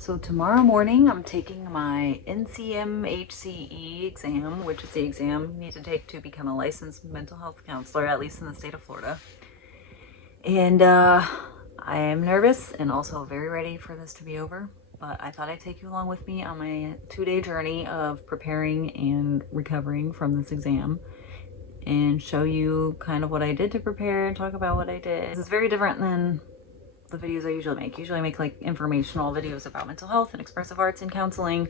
So tomorrow morning I'm taking my NCMHCE exam, which is the exam you need to take to become a licensed mental health counselor, at least in the state of Florida. And I am nervous and also very ready for this to be over, but I thought I'd take you along with me on my 2-day journey of preparing and recovering from this exam and show you kind of what I did to prepare and talk about what I did. This is very different than the videos I usually make. Usually I make like informational videos about mental health and expressive arts and counseling.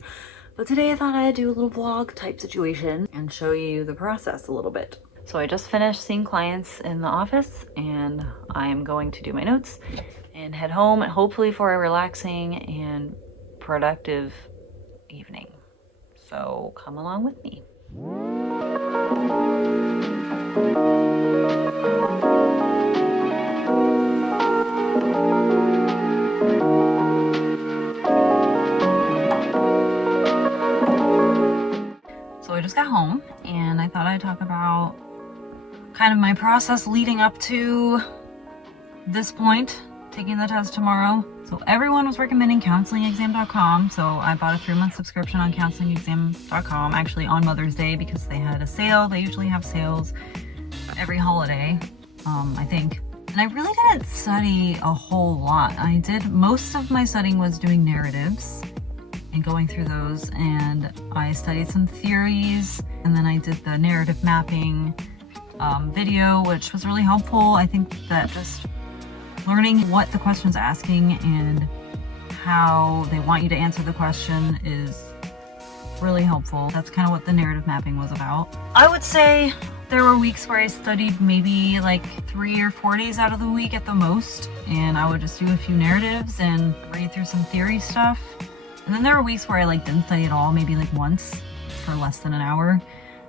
But today I thought I'd do a little vlog type situation and show you the process a little bit. So I just finished seeing clients in the office and I'm going to do my notes and head home, hopefully for a relaxing and productive evening. So come along with me. So I just got home and I thought I'd talk about kind of my process leading up to this point, taking the test tomorrow. So everyone was recommending counselingexam.com, so I bought a 3-month subscription on counselingexam.com actually on Mother's Day because they had a sale. They usually have sales every holiday, I think. And I really didn't study a whole lot. Most of my studying was doing narratives and going through those, and I studied some theories, and then I did the narrative mapping video, which was really helpful. I think that just learning what the question's asking and how they want you to answer the question is really helpful. That's kind of what the narrative mapping was about. I would say there were weeks where I studied maybe like 3 or 4 days out of the week at the most, and I would just do a few narratives and read through some theory stuff. And then there were weeks where I didn't study at all, maybe once for less than an hour.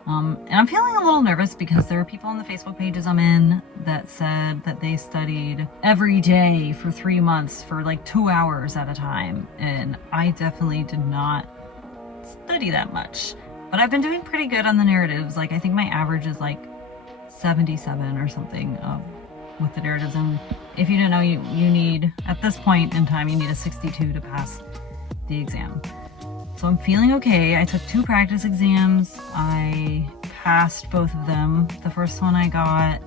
And I'm feeling a little nervous because there are people on the Facebook pages I'm in that said that they studied every day for 3 months for 2 hours at a time. And I definitely did not study that much. But I've been doing pretty good on the narratives. I think my average is 77 or something with the narratives. And if you didn't know, you need, at this point in time, you need a 62 to pass the exam. So I'm feeling okay. I took 2 practice exams. I passed both of them. The first one I got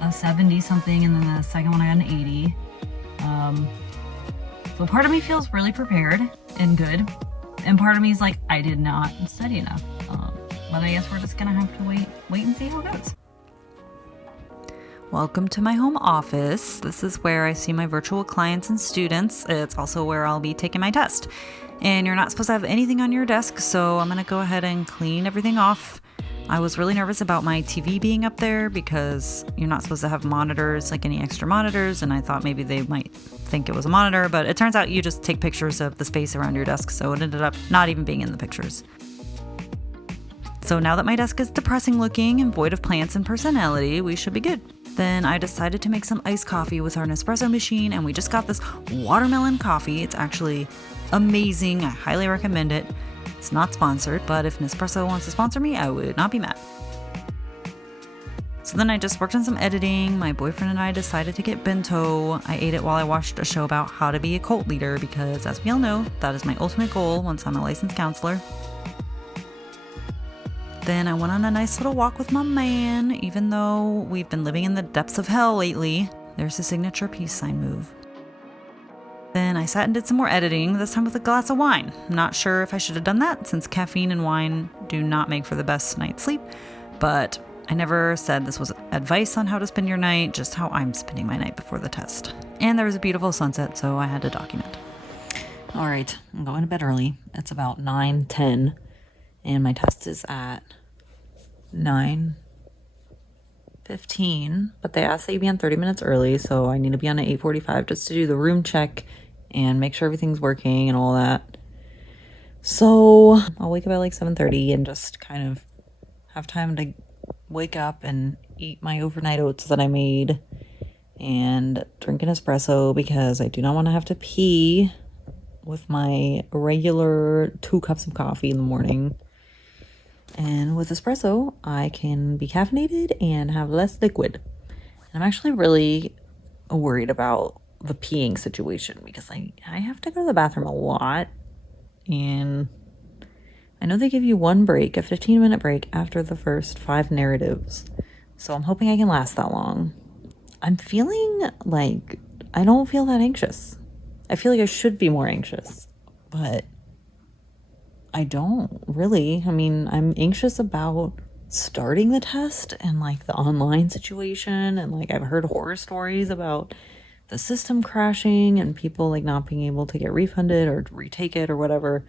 a 70 something, and then the second one I got an 80. So part of me feels really prepared and good, and part of me is I did not study enough. But I guess we're just gonna have to wait and see how it goes. Welcome to my home office. This is where I see my virtual clients and students. It's also where I'll be taking my test. And you're not supposed to have anything on your desk, so I'm gonna go ahead and clean everything off. I was really nervous about my TV being up there because you're not supposed to have monitors, any extra monitors, and I thought maybe they might think it was a monitor, but it turns out you just take pictures of the space around your desk, so it ended up not even being in the pictures. So now that my desk is depressing looking and void of plants and personality, we should be good. Then I decided to make some iced coffee with our Nespresso machine, and we just got this watermelon coffee. It's actually amazing. I highly recommend it. It's not sponsored, but if Nespresso wants to sponsor me, I would not be mad. So then I just worked on some editing. My boyfriend and I decided to get bento. I ate it while I watched a show about how to be a cult leader because, as we all know, that is my ultimate goal once I'm a licensed counselor. Then I went on a nice little walk with my man. Even though we've been living in the depths of hell lately, there's a signature peace sign move. Then I sat and did some more editing, this time with a glass of wine. Not sure if I should have done that since caffeine and wine do not make for the best night's sleep, but I never said this was advice on how to spend your night, just how I'm spending my night before the test. And there was a beautiful sunset, so I had to document. All right, I'm going to bed early. It's about 9:10. And my test is at 9:15, but they asked that you be on 30 minutes early, so I need to be on at 8:45 just to do the room check and make sure everything's working and all that. So I'll wake up at 7:30 and just kind of have time to wake up and eat my overnight oats that I made and drink an espresso because I do not want to have to pee with my regular 2 cups of coffee in the morning. And with espresso, I can be caffeinated and have less liquid. And I'm actually really worried about the peeing situation, because I have to go to the bathroom a lot, and I know they give you one break, a 15-minute break after the first 5 narratives, so I'm hoping I can last that long. I'm feeling like I don't feel that anxious. I feel like I should be more anxious, but I don't really. I mean, I'm anxious about starting the test and like the online situation, and like I've heard horror stories about the system crashing and people like not being able to get refunded or retake it or whatever,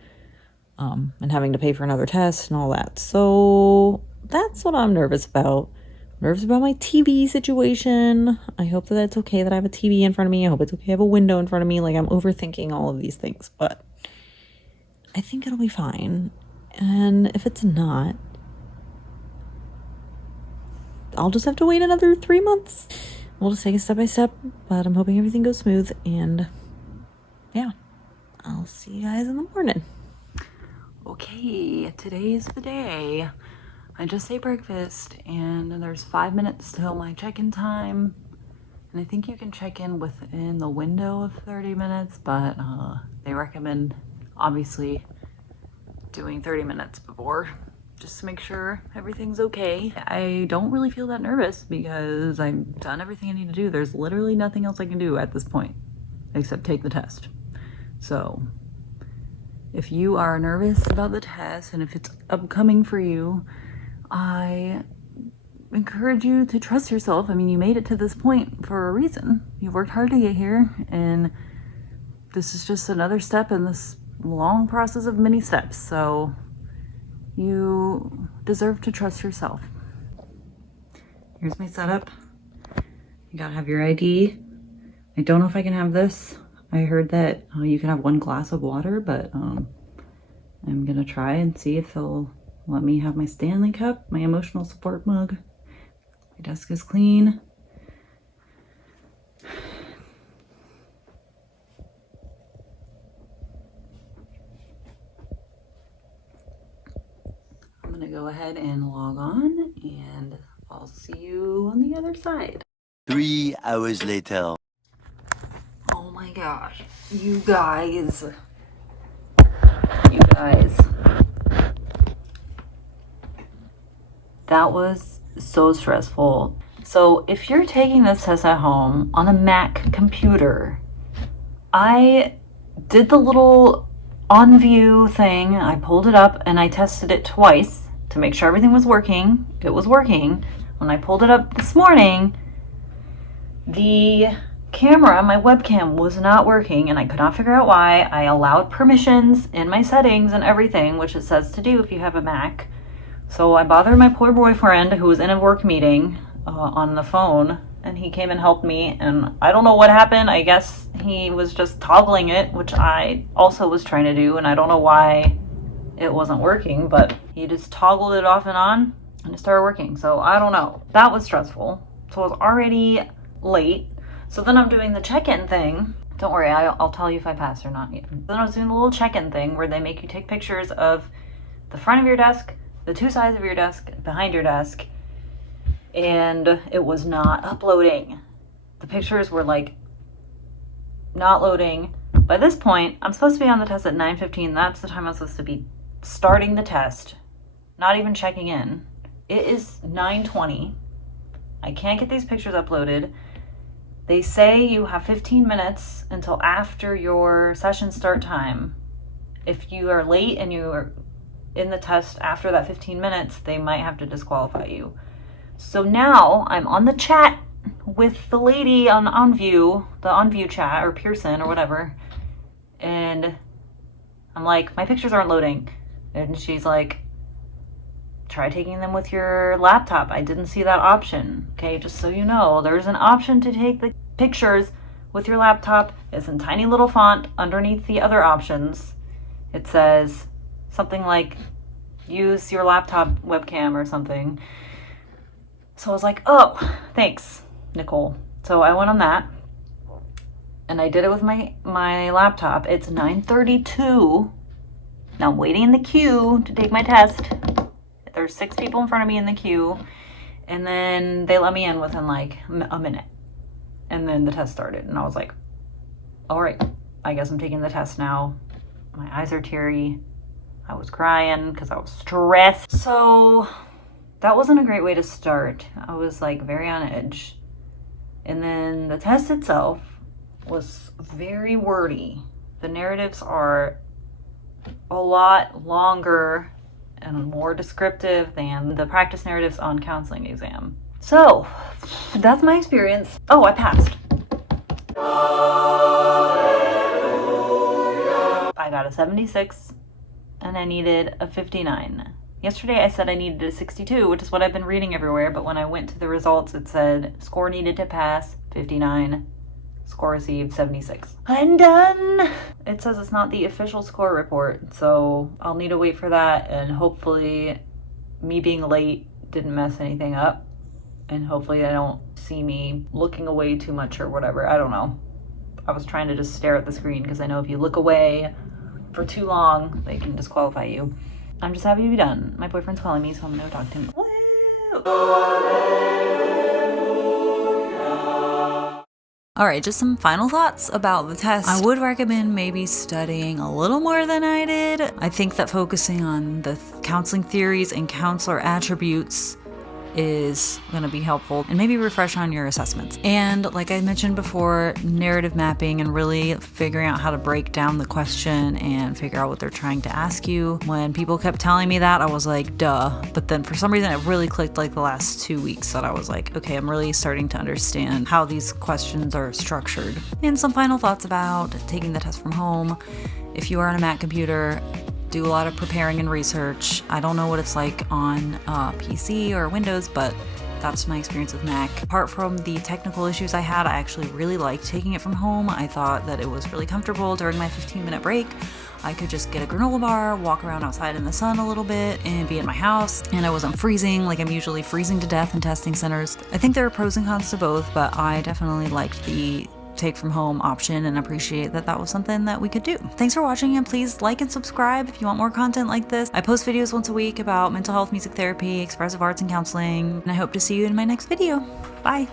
and having to pay for another test and all that. So that's what I'm nervous about. I'm nervous about my TV situation. I hope that that's okay that I have a TV in front of me. I hope it's okay I have a window in front of me. Like, I'm overthinking all of these things, but I think it'll be fine. And if it's not, I'll just have to wait another 3 months. We'll just take it step by step, but I'm hoping everything goes smooth, and yeah, I'll see you guys in the morning. Okay, today's the day. I just ate breakfast, and there's 5 minutes till my check-in time, and I think you can check in within the window of 30 minutes, but they recommend obviously doing 30 minutes before, just to make sure everything's okay. I don't really feel that nervous because I've done everything I need to do. There's literally nothing else I can do at this point except take the test. So if you are nervous about the test and if it's upcoming for you, I encourage you to trust yourself. I mean, you made it to this point for a reason. You worked hard to get here, and this is just another step in this long process of many steps. So you deserve to trust yourself. Here's my setup. You gotta have your ID. I don't know if I can have this. I heard that you can have 1 glass of water, but I'm gonna try and see if they'll let me have my Stanley cup, my emotional support mug. My desk is clean. I'm gonna go ahead and log on, and I'll see you on the other side. 3 hours later. Oh my gosh, you guys. That was so stressful. So if you're taking this test at home on a Mac computer, I did the little on view thing. I pulled it up and I tested it twice to make sure everything was working. It was working. When I pulled it up this morning, the camera, my webcam, was not working, and I could not figure out why. I allowed permissions in my settings and everything, which it says to do if you have a Mac. So I bothered my poor boyfriend, who was in a work meeting on the phone, and he came and helped me, and I don't know what happened. I guess he was just toggling it, which I also was trying to do, and I don't know why it wasn't working, but he just toggled it off and on, and it started working. So I don't know. That was stressful. So I was already late. So then I'm doing the check-in thing. Don't worry, I'll tell you if I pass or not. Then I was doing the little check-in thing where they make you take pictures of the front of your desk, the 2 sides of your desk, behind your desk, and it was not uploading. The pictures were like not loading. By this point, I'm supposed to be on the test at 9:15. That's the time I'm supposed to be starting the test, not even checking in. It is 9:20. I can't get these pictures uploaded. They say you have 15 minutes until after your session start time. If you are late and you are in the test after that 15 minutes, they might have to disqualify you. So now I'm on the chat with the lady on OnView, the OnView chat, or Pearson or whatever, and I'm like, my pictures aren't loading. And she's like, try taking them with your laptop. I didn't see that option. Okay, just so you know, there's an option to take the pictures with your laptop. It's in tiny little font underneath the other options. It says something like, use your laptop webcam or something. So I was like, oh, thanks, Nicole. So I went on that, and I did it with my laptop. It's 9:32. Now I'm waiting in the queue to take my test. There's 6 people in front of me in the queue, and then they let me in within like a minute, and then the test started, and I was like, all right, I guess I'm taking the test now. My eyes are teary. I was crying because I was stressed. So that wasn't a great way to start. I was like very on edge. And then the test itself was very wordy. The narratives are a lot longer and more descriptive than the practice narratives on counseling exam. So that's my experience. Oh, I passed. I got a 76 and I needed a 59. Yesterday I said I needed a 62, which is what I've been reading everywhere, but when I went to the results it said score needed to pass 59, score received 76. I'm done! It says it's not the official score report, so I'll need to wait for that, and hopefully me being late didn't mess anything up, and hopefully I don't see me looking away too much or whatever. I don't know. I was trying to just stare at the screen because I know if you look away for too long, they can disqualify you. I'm just happy to be done. My boyfriend's calling me, so I'm gonna talk to him. Woo! All right, just some final thoughts about the test. I would recommend maybe studying a little more than I did. I think that focusing on the counseling theories and counselor attributes is going to be helpful, and maybe refresh on your assessments. And like I mentioned before, narrative mapping and really figuring out how to break down the question and figure out what they're trying to ask you. When people kept telling me that, I was like, duh. But then for some reason it really clicked like the last 2 weeks that I was like, okay, I'm really starting to understand how these questions are structured. And some final thoughts about taking the test from home. If you are on a Mac computer, do a lot of preparing and research. I don't know what it's like on PC or Windows, but that's my experience with Mac. Apart from the technical issues I had, I actually really liked taking it from home. I thought that it was really comfortable during my 15-minute break. I could just get a granola bar, walk around outside in the sun a little bit, and be in my house, and I wasn't freezing like I'm usually freezing to death in testing centers. I think there are pros and cons to both, but I definitely liked the take from home option and appreciate that that was something that we could do. Thanks for watching, and please like and subscribe if you want more content like this. I post videos once a week about mental health, music therapy, expressive arts, and counseling, and I hope to see you in my next video. Bye!